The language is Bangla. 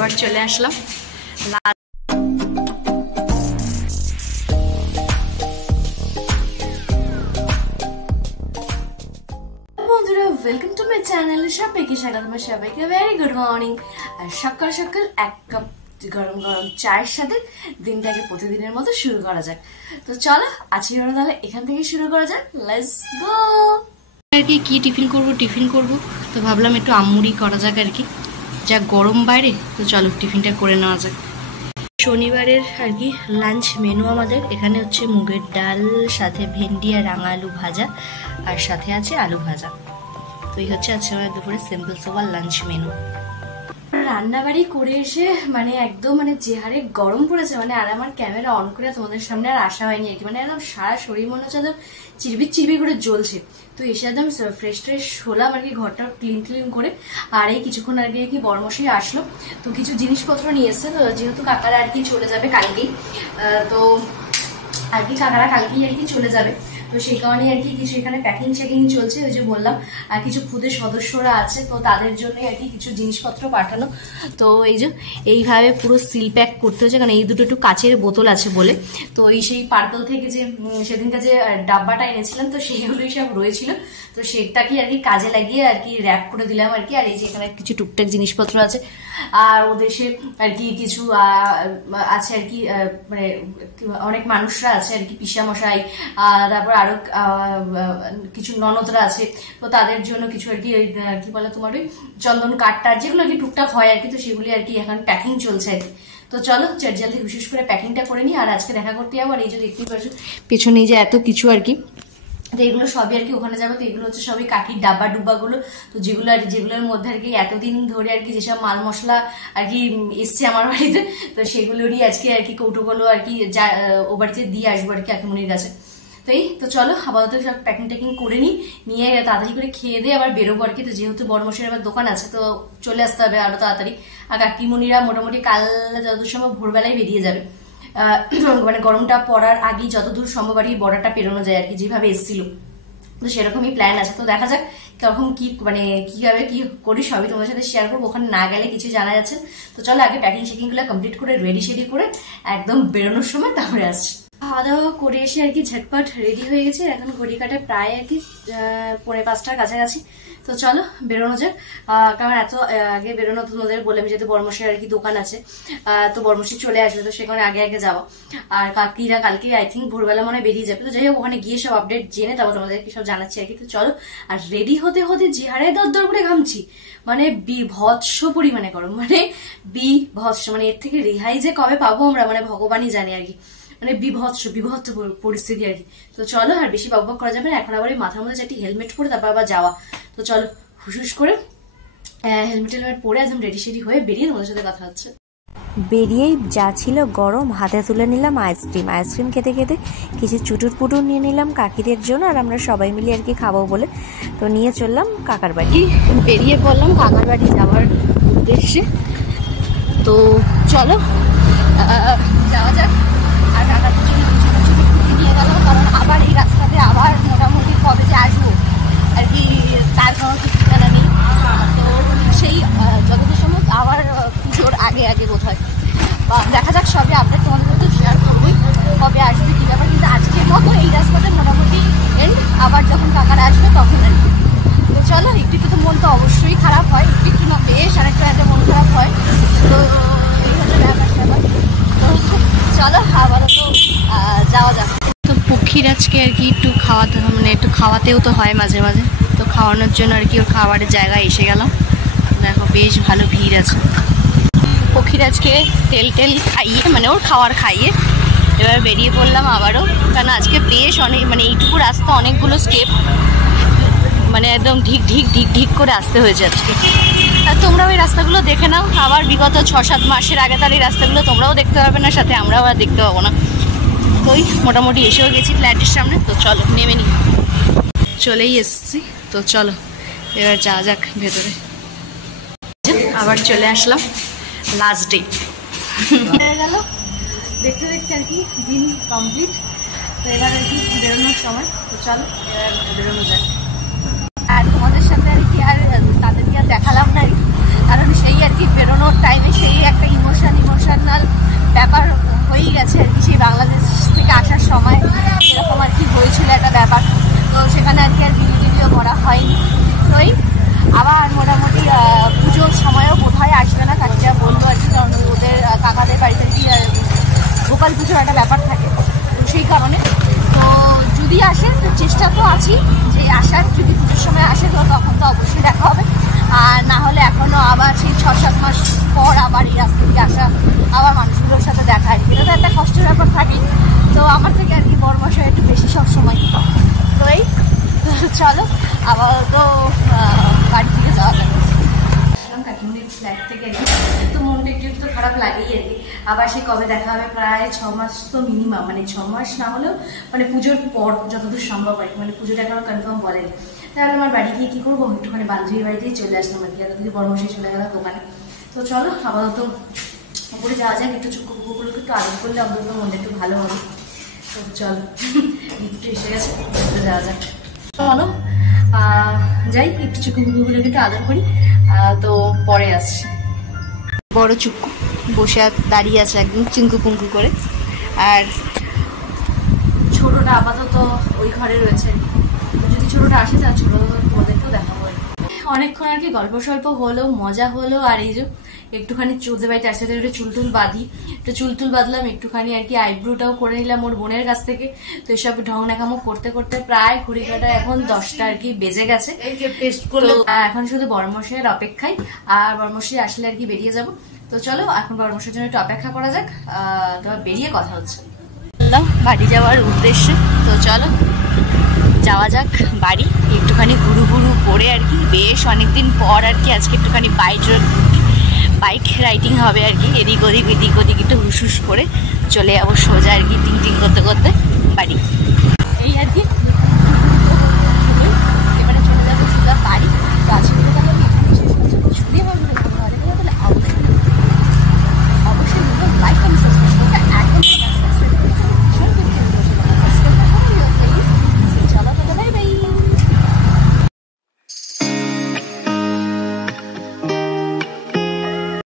আবার চলে আসলাম। বন্ধুরা, ওয়েলকাম টু মাই চ্যানেল। সবাইকে স্বাগত। সবাইকে ভেরি গুড মর্নিং। আর সকাল সকাল এক কাপ গরম গরম চায়ের সাথে দিনটাকে প্রতিদিনের মতো শুরু করা যাক। তো চলো আজকে তাহলে এখান থেকে শুরু করা যাক। Let's go. আর কি টিফিন করব তো ভাবলাম একটু আমুড়ি করা যাক আর কি, যা গরম বাইরে। তো চলো টিফিনটা করে নেওয়া যাক। শনিবারের আর কি লাঞ্চ মেনু আমাদের এখানে হচ্ছে মুগের ডাল, সাথে ভেন্ডি আর রাঙা আলু ভাজা, আর সাথে আছে আলু ভাজা। তো এই হচ্ছে আজকে আমাদের দুপুরে সিম্পল সোবার লাঞ্চ মেনু। রান্নাবাড়ি করে এসে একদম যে হারে গরম পড়েছে, আর আমার ক্যামেরা অন করে তোমাদের সামনে আর আসা হয়নি আর কি। একদম সারা শরীর মনে হচ্ছে একদম চিরবির করে জ্বলছে। তো এসে একদম ফ্রেশ হলাম আর কি, ঘরটা ক্লিন করে। আর এই কিছুক্ষণ আগে আর কি বড়মশাই আসলো, তো কিছু জিনিসপত্র নিয়ে এসছে। তো যেহেতু কাকারা আর কি চলে যাবে কালকেই, তো আর কি কাকারা কালকেই আর কি চলে যাবে, তো সেই কারণে আর কি কিছু এখানে প্যাকিং চলছে। ওই যে বললাম আর কিছু খুদের সদস্যরা আছে, তো তাদের জন্য আর কি কিছু জিনিসপত্র পাঠানো। তো এই যে এইভাবে পুরো সিল প্যাক করতে হচ্ছে, কারণ এই দুটো একটু কাচের বোতল আছে বলে। তো এই সেই পার্পল থেকে যে সেদিনকার যে ডাব্বাটা এনেছিলাম, তো সেইগুলোই সব রয়েছিল। তো সেটাকে আর কি কাজে লাগিয়ে আর কি র্যাপ করে দিলাম আর কি। আর এই যে এখানে কিছু টুকটাক জিনিসপত্র আছে, আর ওদেশে আর কি কিছু আছে আর কি, অনেক মানুষরা আছে আর কি, পিসামশাই, তারপর আরো কিছু ননদরা আছে। তো তাদের জন্য কিছু আর কি কি বলে তোমার ওই চন্দন কাঠটার যেগুলো আর কি টুকটাক হয় আর কি, তো সেগুলি আর কি এখন প্যাকিং চলছে আর কি। তো চলো জলদি বিশেষ করে প্যাকিংটা করে নিই। আর আজকে দেখা করতে যাবো। আর এই যে দেখতেই পাচ্ছ পেছনে যে এত কিছু আর কি, তো এগুলো সবই আর কি ওখানে যাবে। তো এগুলো হচ্ছে সবই কাঠির ডুব্বাগুলো, তো যেগুলোর মধ্যে আর কি এতদিন ধরে আর কি যেসব মাল মশলা আর কি এসছে আমার বাড়িতে, তো সেগুলোরই আজকে আর কি কৌটোগুলো আর কি ও বাড়িতে দিয়ে আসবো আর কি কাকিমনির কাছে। তো চলো আপাতত সব প্যাকিং করে নিয়ে তাড়াতাড়ি করে খেয়ে দিয়ে আবার বেরোবো আর কি। তো যেহেতু বড়মশাইয়ের আবার দোকান আছে, তো চলে আসতে হবে আরো তাড়াতাড়ি। আর কাকিমনিরা মোটামুটি কাল যতদূর সম্ভব ভোরবেলায় বেরিয়ে যাবে, গরমটা পড়ার আগেই যতদূর সম্ভব আর কি বর্ডারটা পেরোনো যায় আর কি, যেভাবে এসেছিল। তো সেরকমই প্ল্যান আছে। তো দেখা যাক কখন কি কিভাবে কি করি, সবই তোমাদের সাথে শেয়ার করবো। ওখানে না গেলে কিছু জানা যাচ্ছে। তো চলো আগে প্যাকিং গুলো কমপ্লিট করে রেডি করে একদম বেরোনোর সময় তারপরে আসছি। খাওয়া দাওয়া করে এসে আর কি ঝটপট রেডি হয়ে গেছে। এখন ঘড়ি কাটে প্রায় আর কি 4:45টার কাছাকাছি। তো চলো বেরোনো যাক। কারণ এত আগে বেরোনো তোমাদের বললাম, যেহেতু বড়মশাই আর কি দোকান আছে, তো বড়মশাই চলে আসবে, তো সেখানে আগে যাওয়া। আর কাকিরা কালকে আই থিঙ্ক ভোরবেলা মনে বেরিয়ে যাবে। তো যাই হোক ওখানে গিয়ে সব আপডেট জেনে তারপর তোমাদেরকে সব জানাচ্ছি আর কি। তো চলো। আর রেডি হতে যে হারে দরদর করে ঘামছি, বিভৎস পরিমাণে গরম, বিভৎস, এর থেকে রেহাই যে কবে পাবো আমরা ভগবানই জানে আর কি। বিভৎস পরিস্থিতি আর কি। তো চলো আর বেশি বকবক করা যাবে না। এখন আবার মাথার মধ্যে একটি হেলমেট পরে তারপর আবার যাওয়া। তো চলো হুস করে হেলমেট পরে একদম রেডি হয়ে বেরিয়ে তোমাদের সাথে কথা হচ্ছে। বেরিয়েই যা ছিল গরম, হাতে তুলে নিলাম আইসক্রিম খেতে কিছু চুটুর পুটুর নিয়ে নিলাম কাকিদের জন্য, আর আমরা সবাই মিলে আর কি খাবো বলে তো নিয়ে চললাম কাকার বাড়ি। বেরিয়ে পড়লাম কাকার বাড়ি যাওয়ার উদ্দেশ্যে। তো চলো যাওয়া যাক। আর কাকাদের জন্য কিছু নিয়ে গেল, কারণ আবার এই রাস্তাতে আবার মোটামুটি কবে যে আসবো আর কি তার কোনো ঠিক ঠিকানা নেই। তো সেই যতদূর সম্ভব আবার পুজোর আগে বোধহয় দেখা যাক, সবই আপডেট তোমাদের মধ্যে শেয়ার করবোই, কবে আসবে কি ব্যাপার। কিন্তু আজকের মতো এই রাস্তাতে মোটামুটি এন্ড, আবার যখন কাকারা আসবে তখন আর কি। তো চলো একটু তো মন তো অবশ্যই খারাপ হয়, একটু না বেশ অনেকটা মন খারাপ হয়। তো এই হচ্ছে ব্যাপার। তো চলো আবারও তো যাওয়া যাবে। তো পক্ষীরাজকে আর কি একটু খাওয়াতে একটু খাওয়াতেও তো হয় মাঝে মাঝে। তো খাওয়ানোর জন্য আর কি ওর খাবারের জায়গায় এসে গেলাম। দেখো বেশ ভালো ভিড় আছে। পক্ষীরাজকে তেল খাইয়ে ওর খাওয়ার খাইয়ে এবার বেরিয়ে পড়লাম আবারও, কারণ আজকে বেশ অনেক এইটুকু রাস্তা অনেকগুলো স্টেপ একদম ঢিক করে আসতে হয়েছে আজকে। আর তোমরাও এই রাস্তাগুলো দেখে নাও, আবার বিগত 6-7 মাসের আগে তার এই রাস্তাগুলো তোমরাও দেখতে পাবে না, সাথে আমরাও আর দেখতে পাবো না। তো ওই মোটামুটি এসেও গেছি ফ্ল্যাটের সামনে। তো চলো নেমে নি, চলেই এসছি। তো চলো এবার যাওয়া যাক ভেতরে। আবার চলে আসলাম লাস্ট ডে হয়ে গেল, দেখতে আর কি দিন কমপ্লিট। তো এবার আর কি বেরোনোর সময়। তো চলো এবার বেরোনো যায়। আর তোমাদের সাথে আর কি আর তাদেরকে আর দেখালাম না, কারণ সেই আর কি বেরোনোর টাইমে সেই একটা আবার মোটামুটি পুজোর সময়ও বোধহয় আসবে না, কাকিরা বললো আর কি, কারণ ওদের কাকাদের বাড়িতে কি গোপাল পুজোর একটা ব্যাপার থাকে, তো সেই কারণে। তো যদি আসে তো চেষ্টা তো আছি যে আসার, যদি পুজোর সময় আসে তো তখন তো অবশ্যই দেখা হবে, আর না হলে এখনও আবার সেই 6-7 মাস পর আবার এই রাস্তা থেকে আসা, আবার মানুষগুলোর সাথে দেখা, আর কি এটা তো একটা কষ্টের ব্যাপার থাকে। তো আমার থেকে আর কি বড় মশাই একটু বেশি সবসময়। তো এই চলো আবার তো বাড়ি থেকে যাওয়া যাবে। কাকিমুনির ফ্ল্যাট থেকে আর কি, তো মনটা একটু একটু খারাপ লাগেই আর কি। আবার সে কবে দেখা হবে, প্রায় 6 মাস তো মিনিমাম, মানে 6 মাস না হলেও মানে পুজোর পর যতদূর সম্ভব আর কি, মানে পুজোটা এখনো কনফার্ম বলেনি। তাহলে আমার বাড়ি গিয়ে কী করবো, একটুখানি বান্ধবীর বাড়িতেই চলে আসলাম আর কি, আর যদি বড়মশাই চলে গেল দোকানে। তো চলো আপাতত উপরে যাওয়া যাক, একটু চুক্কু কুকুরগুলোকে একটু আদর করলে অন্তত মনটা একটু ভালো হবে। তো চলো একটু এসে গেছে, উপরে যাওয়া যাক। চলো যাই, একটু চুক্কু কুকুরগুলোকে একটু আদর করি, তো পরে আসছি। বড় চুক্কু বসে দাঁড়িয়ে আছে একদম চিঙ্কু পুঙ্কু করে, আর ছোটটা আপাতত ওই ঘরে রয়েছে। যদি ছোটটা আসে তার ছোট ওদেরকেও দেখাবো। অনেকক্ষণ আর কি গল্প সল্প হলো, মজা হলো, আর এই যে একটুখানি চুলতে বাড়িতে আসতে একটু চুলটুল বাঁধি, একটু চুলটুল বাঁধলাম, একটুখানি আর কি আইব্রোটাও করে নিলাম ওর বোনের কাছ থেকে। তো এসব ঢং নাকামো করতে করতে প্রায় ঘড়ি কাটা এখন 10টা আর কি বেজে গেছে। এখন শুধু বড়মশাইয়ের অপেক্ষায়, আর বড়মশাই আসলে আর কি বেরিয়ে যাব। তো চলো এখন বড়মশাইয়ের জন্য একটু অপেক্ষা করা যাক, তো বেরিয়ে কথা হচ্ছে বাড়ি যাওয়ার উদ্দেশ্যে। তো চলো যাওয়া যাক বাড়ি, একটুখানি ঘুরু ঘুরু করে আর কি, বেশ অনেকদিন পর আর কি আজকে একটুখানি বাইক রাইডিং হবে আর কি, এদিক ওদিক একটু হুস হুস করে চলে যাবো সোজা আর কি, টিং টিং করতে করতে